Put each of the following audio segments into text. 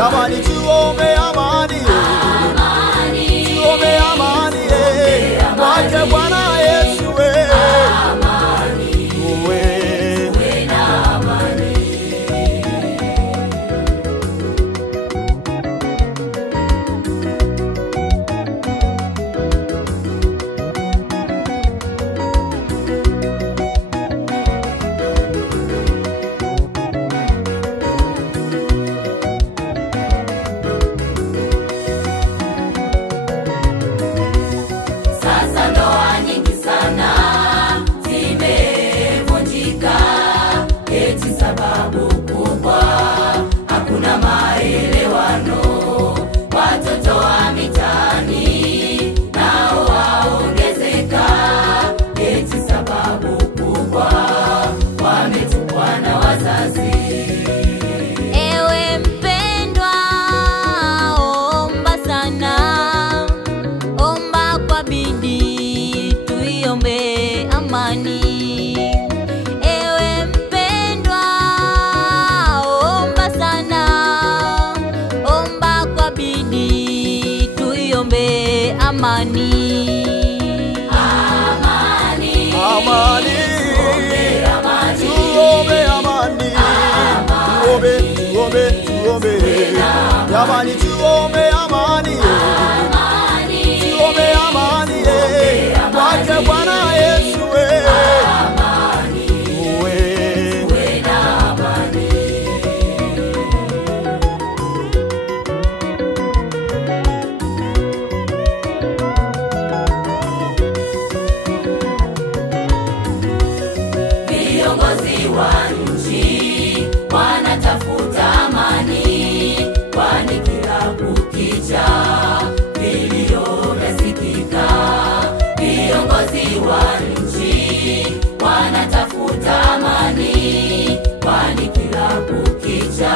jamani tuombe amani, tuombe amani, kwake Bwana Yesu amani, uwe na amani. Sababu kubwa hakuna maelewano, watoto wa mitaani nao waongezeka. Eti sababu kubwa wametupwa na wazazi. Ewe mpendwa, omba sana, omba kwa bidii, tuiombe amani. Amani, amani, amani, tuombe amani, tuombe, jamani tuombe amani, tuombe amani, kwake Bwana Yesu amani, uwe na amani. Viongozi wa nchi wanatafuta amani, kwani kila kukicha vilio vyasikika. Viongozi wa nchi wanatafuta amani, kwani kila kukicha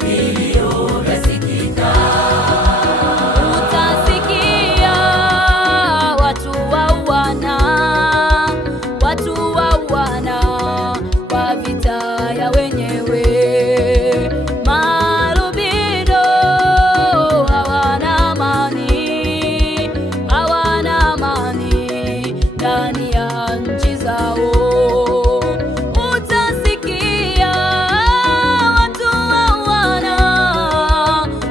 vilio vyasikika. Utasikia watu wauana, watu wauana kwa vita ya wenyewe. Malumbano, hawana amani, hawana amani ndani ya nchi zao. Utasikia watu wauana,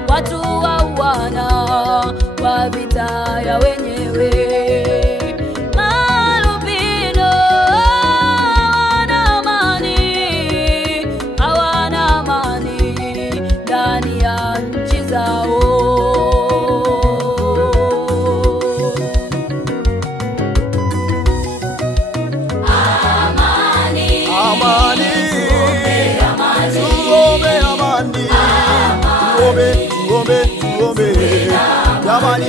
watu wauana kwa vita ya wenyewe. Tuombe, jamani